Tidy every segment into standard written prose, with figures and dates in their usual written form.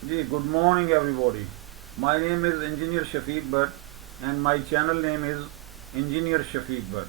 Ji, good morning everybody. My name is Engineer Shafiq Bhatt and my channel name is Engineer Shafiq Bhatt.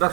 10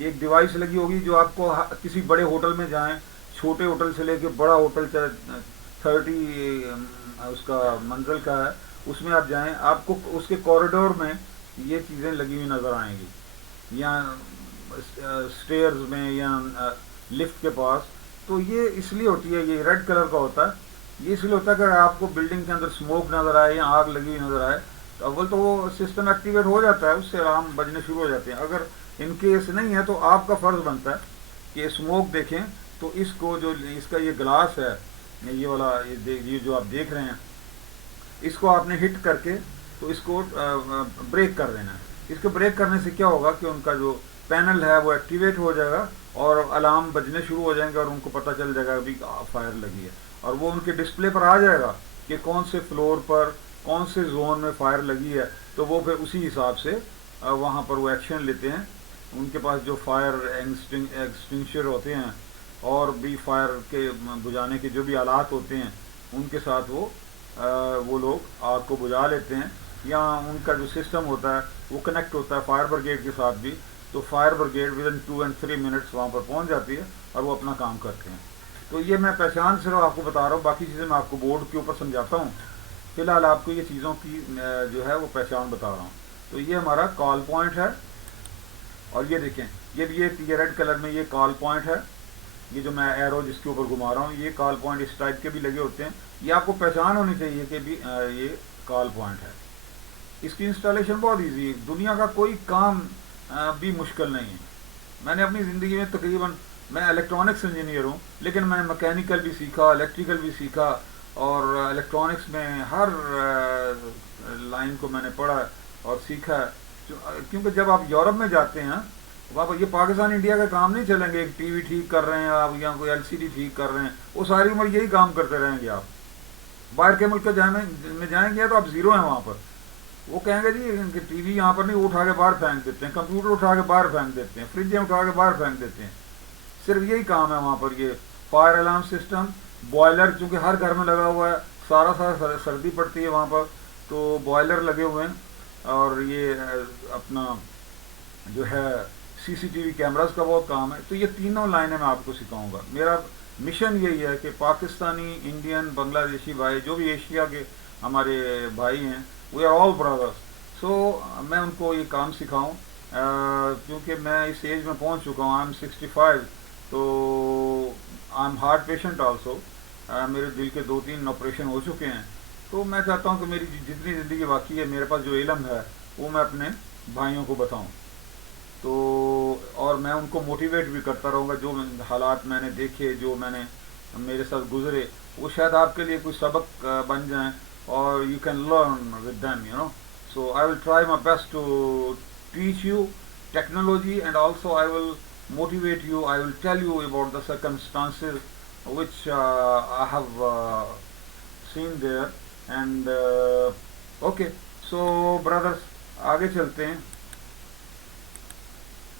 یہ ایک device لگی ہوگی جو آپ کو کسی بڑے ہوٹل میں جائیں، چھوٹے ہوٹل سے لے کے بڑا ہوٹل چاہے 30 اس کا منزل کا ہے، اس میں آپ جائیں، آپ کو اس کے کوریڈور میں یہ چیزیں لگی ہوئی نظر آئیں گی، یا اسٹیئرز میں یا لفٹ کے پاس. تو یہ اس لیے ہوتی ہے، یہ ریڈ کلر کا ہوتا ہے. یہ اس لیے ہوتا ہے کہ آپ کو بلڈنگ کے اندر اسموک نظر آئے یا آگ لگی ہوئی نظر آئے تو اول تو وہ سسٹم ایکٹیویٹ ہو جاتا ہے، اس سے الارم بجنے شروع ہو جاتے ہیں. اگر ان کیس نہیں ہے تو آپ کا فرض بنتا ہے کہ اسموک دیکھیں تو اس کو جو اس کا یہ گلاس ہے، یہ والا یہ جو آپ دیکھ رہے ہیں، اس کو آپ نے ہٹ کر کے تو اس کو بریک کر دینا ہے. اس کو بریک کرنے سے کیا ہوگا کہ ان کا جو پینل ہے وہ ایکٹیویٹ ہو جائے گا اور الارم بجنے شروع ہو جائیں گے اور ان کو پتہ چل جائے گا ابھی فائر لگی ہے، اور وہ ان کے ڈسپلے پر آ جائے گا کہ کون سے فلور پر کون سے زون میں فائر لگی ہے. تو وہ پھر اسی حساب سے وہاں پر وہ ایکشن لیتے ہیں. ان کے پاس جو فائر ایکسٹنگشر ہوتے ہیں اور بھی فائر کے بجھانے کے جو بھی آلات ہوتے ہیں ان کے ساتھ وہ لوگ آگ کو بجھا لیتے ہیں. یا ان کا جو سسٹم ہوتا ہے وہ کنیکٹ ہوتا ہے فائر بریگیڈ کے ساتھ بھی، تو fire brigade with in 2 and 3 minutes وہاں پر پہنچ جاتی ہے اور وہ اپنا کام کرتے ہیں. تو یہ میں پہچان صرف آپ کو بتا رہا ہوں، باقی چیزیں میں آپ کو بورڈ کے اوپر سمجھاتا ہوں. فی الحال آپ کو یہ چیزوں کی جو ہے وہ پہچان بتا رہا ہوں. تو یہ ہمارا کال پوائنٹ ہے، اور یہ دیکھیں یہ ریڈ کلر میں یہ کال پوائنٹ ہے. یہ جو میں ایرو جس کے اوپر گھما رہا ہوں یہ کال پوائنٹ اس ٹائپ کے بھی لگے ہوتے ہیں. یہ آپ کو پہچان ہونی چاہیے کہ بھی یہ کال پوائنٹ ہے. اس کی انسٹالیشن بہت ایزی ہے، دنیا کا کوئی کام بھی مشکل نہیں ہے. میں نے اپنی زندگی میں تقریباً، میں الیکٹرانکس انجینئر ہوں لیکن میں نے مکینیکل بھی سیکھا، الیکٹریکل بھی سیکھا، اور الیکٹرانکس میں ہر لائن کو میں نے پڑھا اور سیکھا ہے. کیونکہ جب آپ یورپ میں جاتے ہیں وہاں یہ پاکستان انڈیا کا کام نہیں چلیں گے. ایک ٹی وی ٹھیک کر رہے ہیں آپ یا کوئی ایل سی ڈی ٹھیک کر رہے ہیں، وہ ساری عمر یہی کام کرتے رہیں گے. آپ باہر کے ملک میں جائیں گے تو آپ زیرو ہیں وہاں پر. وہ کہیں گے جی ٹی وی یہاں پر نہیں، اٹھا کے باہر پھینک دیتے ہیں، کمپیوٹر اٹھا کے باہر پھینک دیتے ہیں، فریجیں اٹھا کے باہر پھینک دیتے ہیں. صرف یہی کام ہے وہاں پر. یہ فائر الارم سسٹم، بوائلر چونکہ ہر گھر میں لگا ہوا ہے، سارا سردی پڑتی ہے وہاں پر تو بوائلر لگے ہوئے ہیں. اور یہ اپنا جو ہے سی سی ٹی وی کیمراز کا بہت کام ہے. تو یہ تینوں لائنیں میں آپ کو سکھاؤں گا. میرا مشن یہی ہے کہ پاکستانی، انڈین، بنگلہ دیشی بھائی جو بھی ایشیا کے ہمارے بھائی ہیں، وی آر آل برادرس. سو میں ان کو یہ کام سکھاؤں کیونکہ میں اس ایج میں پہنچ چکا ہوں. I am 65. تو I am heart patient also. میرے دل کے 2-3 آپریشن ہو چکے ہیں. تو میں چاہتا ہوں کہ میری جتنی زندگی باقی ہے، میرے پاس جو علم ہے وہ میں اپنے بھائیوں کو بتاؤں. تو اور میں ان کو موٹیویٹ بھی کرتا رہوں گا. جو حالات میں نے دیکھے، جو میں نے میرے ساتھ گزرے، وہ شاید آپ کے لیے کوئی سبق بن جائیں اور you can learn with them you know. So I will try my best to teach you technology, and also I will motivate you. I will tell you about the circumstances which I have seen there. And okay, so brothers, آگے چلتے ہیں.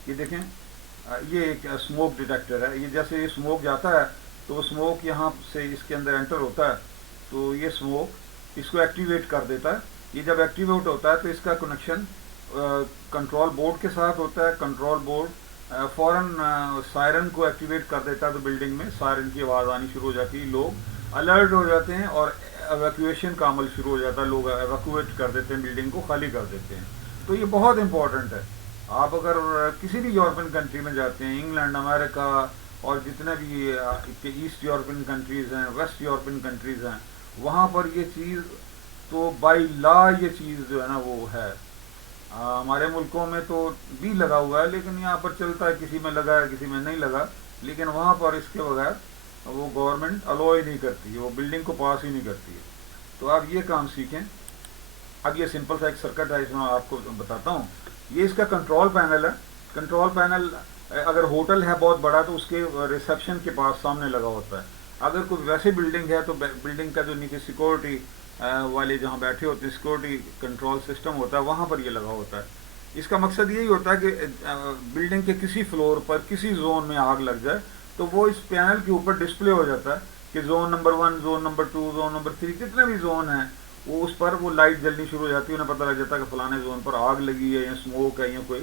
یہ دیکھیں یہ ایک smoke detector ہے. یہ جیسے یہ اسموک جاتا ہے تو اسموک یہاں سے اس کے اندر انٹر ہوتا ہے تو یہ اسموک اس کو ایکٹیویٹ کر دیتا ہے. یہ جب ایکٹیویٹ ہوتا ہے تو اس کا کنیکشن کنٹرول بورڈ کے ساتھ ہوتا ہے. کنٹرول بورڈ فوراً سائرن کو ایکٹیویٹ کر دیتا ہے تو بلڈنگ میں سائرن کی آواز آنی شروع ہو جاتی ہے. لوگ الرٹ ہو جاتے ہیں اور ایویکویشن کا عمل شروع ہو جاتا ہے. لوگ ایویکویٹ کر دیتے ہیں، بلڈنگ کو خالی کر دیتے ہیں. تو یہ بہت امپورٹنٹ ہے. آپ اگر کسی بھی یورپین کنٹری میں جاتے ہیں، انگلینڈ، امریکہ اور جتنے بھی ایسٹ یورپین کنٹریز ہیں، ویسٹ یورپین کنٹریز ہیں، وہاں پر یہ چیز تو بائی لا یہ چیز جو ہے نا وہ ہے. ہمارے ملکوں میں تو بھی لگا ہوا ہے لیکن یہاں پر چلتا ہے، کسی میں لگا ہے کسی میں نہیں لگا. لیکن وہاں پر اس کے بغیر وہ گورنمنٹ الاؤ ہی نہیں کرتی، وہ بلڈنگ کو پاس ہی نہیں کرتی ہے. تو آپ یہ کام سیکھیں. اب یہ سمپل سا ایک سرکٹ ہے، اس میں آپ کو بتاتا ہوں. یہ اس کا کنٹرول پینل ہے. کنٹرول پینل اگر ہوٹل ہے بہت بڑا تو اس کے ریسیپشن کے پاس سامنے لگا ہوتا ہے. اگر کوئی ویسے بلڈنگ ہے تو بلڈنگ کا جو نیچے سیکورٹی والے جہاں بیٹھے ہوتے ہیں، سیکورٹی کنٹرول سسٹم ہوتا ہے، وہاں پر یہ لگا ہوتا ہے. اس کا مقصد یہی ہوتا ہے کہ بلڈنگ کے کسی فلور پر کسی زون میں آگ لگ جائے تو وہ اس پینل کے اوپر ڈسپلے ہو جاتا ہے کہ zone number 1، zone number 2، zone number 3، جتنے بھی زون ہیں وہ اس پر وہ لائٹ جلنی شروع ہو جاتی ہے. انہیں پتہ لگ جاتا ہے کہ فلانے زون پر آگ لگی ہے یا اسموک ہے یا کوئی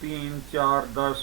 3, 4, 10,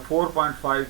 4.5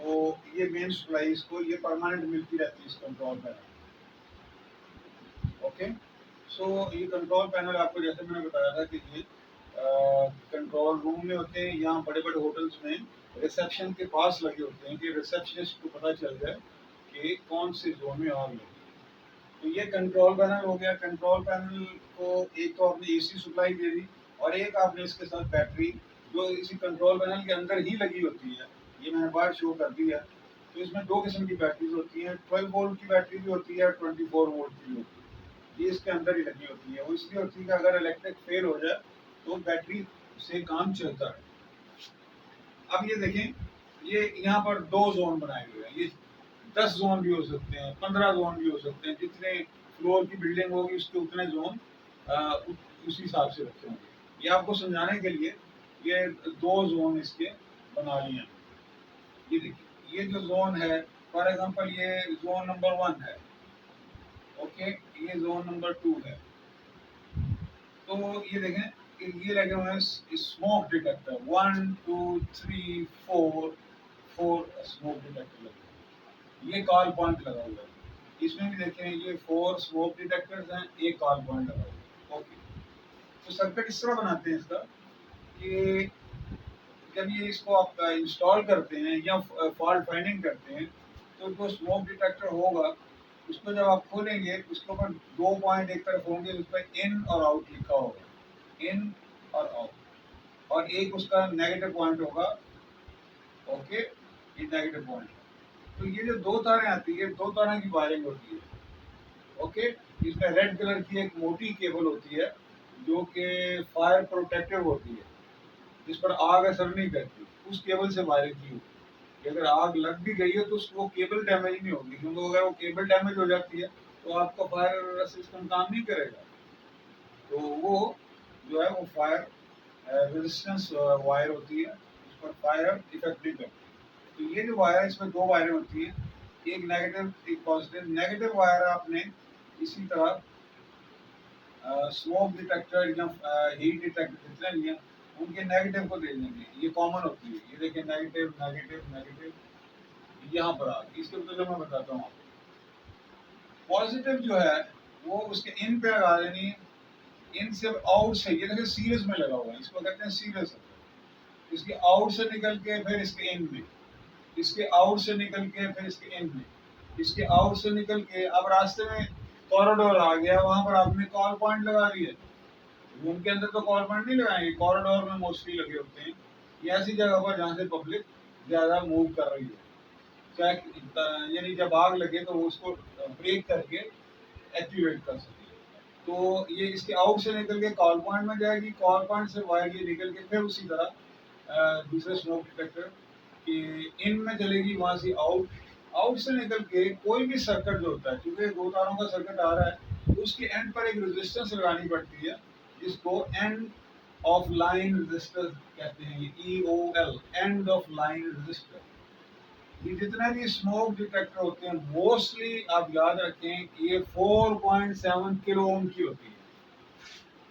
تو یہ مین سپلائی اس کو یہ پرماننٹ ملتی رہتی ہے اس کنٹرول پینل. اوکے. سو یہ کنٹرول پینل آپ کو جیسے میں نے بتایا تھا کہ یہ کنٹرول روم میں ہوتے ہیں. یہاں بڑے بڑے ہوٹلس میں ریسیپشن کے پاس لگے ہوتے ہیں کہ ریسیپشنسٹ کو پتہ چل جائے کہ کون سے زون میں آگ لگی. تو یہ کنٹرول پینل ہو گیا. کنٹرول پینل کو ایک تو آپ نے اے سی سپلائی دے دی اور ایک آپ نے اس کے ساتھ بیٹری جو اسی کنٹرول پینل کے اندر ہی لگی ہوتی ہے. یہ میں نے باہر شو کر دی ہے. تو اس میں دو قسم کی بیٹریز ہوتی ہیں. 12 وولٹ کی بیٹری بھی ہوتی ہے اور 24 وولٹ کی بھی ہوتی ہے. یہ اس کے اندر ہی لگی ہوتی ہے. وہ اس لیے ہوتی ہے کہ اگر الیکٹرک فیل ہو جائے تو بیٹری سے کام چلتا ہے. اب یہ دیکھیں یہ یہاں پر دو زون بنائے ہوئے ہیں. یہ 10 زون بھی ہو سکتے ہیں, 15 زون بھی ہو سکتے ہیں. جتنے فلور کی بلڈنگ ہوگی اس کے اتنے زون اسی حساب سے رکھے ہوں گے. یہ آپ کو سمجھانے کے لیے یہ دو زون اس کے بنا لیے ہیں. یہ دیکھیے یہ جو زون ہے فار ایگزامپل یہ زون نمبر 1 ہے. اوکے. یہ زون نمبر 2 ہے. تو یہ دیکھیں کہ یہ لگے ہوئے ہیں اسموک ڈیٹیکٹر 1 2 3 4 اسموک ڈیٹیکٹر لگے ہوئے. یہ کال پوائنٹ لگا ہوا ہے. اس میں بھی دیکھیں یہ 4 اسموک ڈیٹیکٹرز ہیں, ایک کال پوائنٹ لگا ہوا ہے. اوکے. تو سرکٹ اس طرح بناتے ہیں اس کا کہ جب یہ اس کو آپ انسٹال کرتے ہیں یا فالٹ فائنڈنگ کرتے ہیں تو جو اسموک ڈیٹیکٹر ہوگا اس کو جب آپ کھولیں گے اس کے اوپر 2 پوائنٹ ایک طرف ہوں گے, اس پہ ان اور آؤٹ لکھا ہوگا. ان اور آؤٹ. اور ایک اس کا نیگیٹو پوائنٹ ہوگا. اوکے. یہ نیگیٹو پوائنٹ. تو یہ جو دو تاریں آتی ہے 2 طرح کی وائرنگ ہوتی ہے. اوکے. اس میں ریڈ کلر کی ایک موٹی کیبل ہوتی ہے جو کہ فائر پروٹیکٹیو ہوتی ہے, جس پر آگ اثر نہیں کرتی. اس کیبل سے وائرنگ کی ہوتی ہے کہ اگر آگ لگ بھی گئی ہے تو وہ کیبل ڈیمیج نہیں ہوگی, کیونکہ اگر وہ کیبل ڈیمیج ہو جاتی ہے تو آپ کا فائر سسٹم کام نہیں کرے گا. تو وہ جو ہے وہ فائر ریزسٹنس وائر ہوتی ہے, اس پر فائر افیکٹ نہیں کرتی. تو یہ جو وائر ہے اس میں 2 وائریں ہوتی ہیں, ایک نیگیٹو ایک پازیٹیو. نیگیٹو وائر آپ نے اسی طرح اسموک ڈیٹیکٹر یا ہیٹ ڈیٹیکٹر جتنے بھی ہیں ان کے نیگیٹو کو دے دیں گے. یہ کامن ہوتی ہے. یہ دیکھیں نیگیٹو نیگیٹو نیگیٹو یہاں پر آ گئی. اس کے مطلب میں بتاتا ہوں آپ کو. پازیٹیو جو ہے وہ اس کے ان پہ لگا دینی ہے. ان سے آؤٹ سے یہ دیکھیں سیریز میں لگا ہوا ہے, اس کو کہتے ہیں سیریز. اس کے آؤٹ سے نکل کے پھر اس کے ان میں, اس کے آؤٹ سے نکل کے پھر اس کے ان میں, اس کے آؤٹ سے نکل کے اب راستے میں کوریڈور آ گیا, وہاں پر آپ نے کال پوائنٹ لگا دیے. روم کے اندر تو کال پوائنٹ نہیں لگائیں گے, کوریڈور میں موسٹلی لگے ہوتے ہیں. یہ ایسی جگہ پر جہاں سے پبلک زیادہ موو کر رہی ہے, یعنی جب آگ لگے تو وہ اس کو بریک کر کے ایکٹیویٹ کر سکے. تو یہ اس کے آؤٹ سے نکل کے کال پوائنٹ میں جائے گی. کال پوائنٹ سے وائر یہ نکل کے پھر اسی طرح دوسرے اسموک ڈیٹیکٹر کی ان میں چلے گی, وہاں سے آؤٹ. آؤٹ سے نکل کے کوئی بھی سرکٹ جو ہوتا ہے, کیونکہ 2 تاروں کا سرکٹ آ رہا ہے تو اس کے اینڈ پر ایک ریزسٹنس لگانی پڑتی ہے جس کو اینڈ آف لائن رزسٹر کہتے ہیں. EOL end of line register. یہ جتنے بھی اسموک ڈیٹیکٹر ہوتے ہیں موسٹلی آپ یاد رکھیں کہ یہ 4.7 کلو اوم کی ہوتی ہے.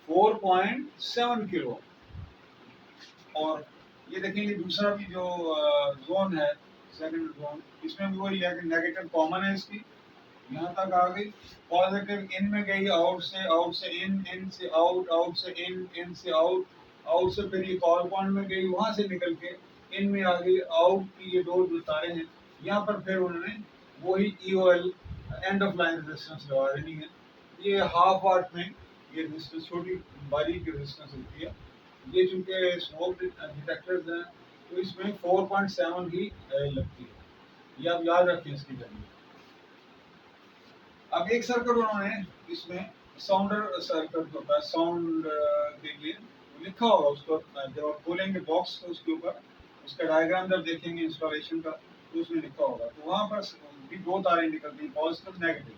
4.7 کلو. اور یہ دیکھیں یہ دوسرا بھی جو زون ہے سیکنڈ زون, اس میں بھی وہی ہے کہ نیگیٹو کامن ہے اس کی. یہاں تک آ گئی. پازیٹیو ان میں گئی, آؤٹ سے ان سے آؤٹ, آؤٹ سے ان سے آؤٹ, آؤٹ سے پھر یہ کال پوائنٹ میں گئی, وہاں سے نکل کے ان میں آ گئی. آؤٹ کی یہ 2 جو تاریں ہیں یہاں پر پھر انہوں نے وہی EOL end of line resistance لگا دینی ہے. یہ ہاف واٹ میں یہ ریزسٹنس چھوٹی باریک ریزسٹنس ہوتی ہے. یہ چونکہ اسموک ڈیٹیکٹرز ہیں تو اس میں 4.7 ہی لگتی ہے. یہ آپ یاد رکھیں اس کی ویلیو. اب ایک سرکٹ انہوں نے اس میں ساؤنڈر سرکٹ ہوتا ہے ساؤنڈ کے لیے لکھا ہوگا. اس کو جب آپ کھولیں گے باکس تو اس کے اوپر اس کا ڈائیگرام جب دیکھیں گے انسٹالیشن کا تو اس میں لکھا ہوگا. تو وہاں پر بھی 2 تاریں نکلتی ہیں, پازیٹیو نیگیٹو.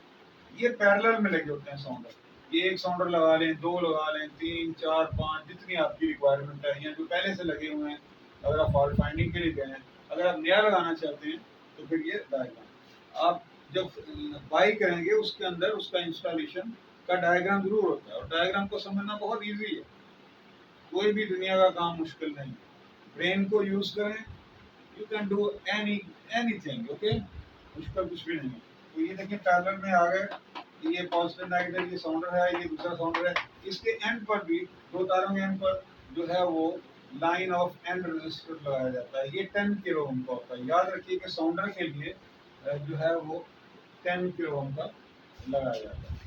یہ پیرلل میں لگے ہوتے ہیں ساؤنڈر. یہ ایک ساؤنڈر لگا لیں, 2 لگا لیں, 3 4 5 جتنی آپ کی ریکوائرمنٹ ہے, یا جو پہلے سے لگے ہوئے ہیں اگر آپ فالٹ فائنڈنگ کے لیے گئے ہیں. اگر آپ نیا لگانا چاہتے ہیں تو پھر یہ ڈائیگرام آپ جب بائی کریں گے اس کے اندر اس کا انسٹالیشن کا ڈائیگرام ضرور ہوتا ہے. اور ڈائیگرام کو سمجھنا بہت ایزی ہے, کوئی بھی دنیا کا کام مشکل نہیں. برین کو یوز کریں, you can do anything. Okay, اس کا کچھ بھی نہیں. تو یہ دیکھیں پیرلل میں آ گئے, یہ پازیٹیو نیگیٹو یہ ساؤنڈر ہے, یہ دوسرا ساؤنڈر ہے. اس کے اینڈ پر بھی دو تاروں کے اینڈ پر جو ہے وہ لائن آف اینڈ رجسٹر لگایا جاتا ہے. یہ 10 کلو اوم کا ہوتا ہے. یاد رکھیے کہ ساؤنڈر کے لیے جو ہے وہ 10 کلو اوم کا لگایا جاتا ہے.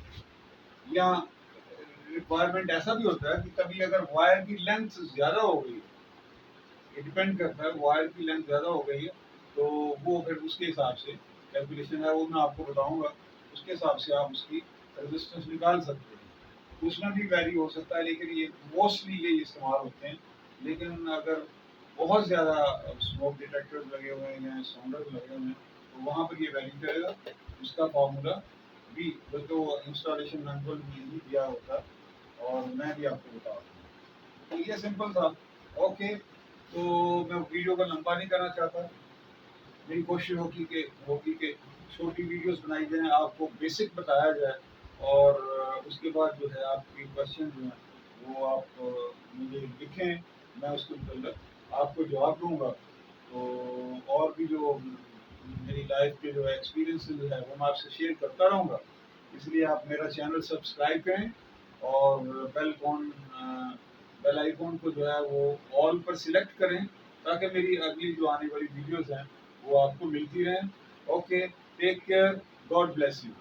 یا ریکوائرمنٹ ایسا بھی ہوتا ہے کہ کبھی اگر وائر کی لینتھ زیادہ ہو گئی, یہ ڈپینڈ کرتا ہے, وائر کی لینتھ زیادہ ہو گئی ہے تو وہ پھر اس کے حساب سے کیلکولیشن ہے وہ میں آپ کو بتاؤں گا, اس کے حساب سے آپ اس کی رزسٹنس نکال سکتے ہیں. اس میں بھی ویری ہو سکتا ہے, لیکن یہ موسٹلی یہ استعمال ہوتے ہیں. لیکن اگر بہت زیادہ اسموک ڈیٹیکٹر لگے ہوئے ہیں, ساؤنڈر لگے ہوئے ہیں, تو وہاں پر یہ ویری کرے گا. اس کا فارمولا بھی بلکہ وہ انسٹالیشن مینول میں بھی دیا ہوتا ہے اور میں بھی آپ کو بتا دوں. تو یہ سمپل تھا. اوکے, تو میں ویڈیو کو لمبا نہیں کرنا چاہتا. میری کوشش ہوگی کہ چھوٹی ویڈیوز بنائی جائیں, آپ کو بیسک بتایا جائے, اور اس کے بعد جو ہے آپ کی کوشچن جو ہیں وہ آپ مجھے لکھیں, میں اس کے متعلق آپ کو جواب دوں گا. تو اور بھی جو میری لائف کے جو ایکسپیرینسز ہے وہ میں آپ سے شیئر کرتا رہوں گا. اس لیے آپ میرا چینل سبسکرائب کریں اور بیل آئیکن کو جو ہے وہ آل پر سلیکٹ کریں تاکہ میری اگلی جو آنے والی ویڈیوز ہیں وہ آپ کو ملتی رہیں. Okay, take care, God bless you.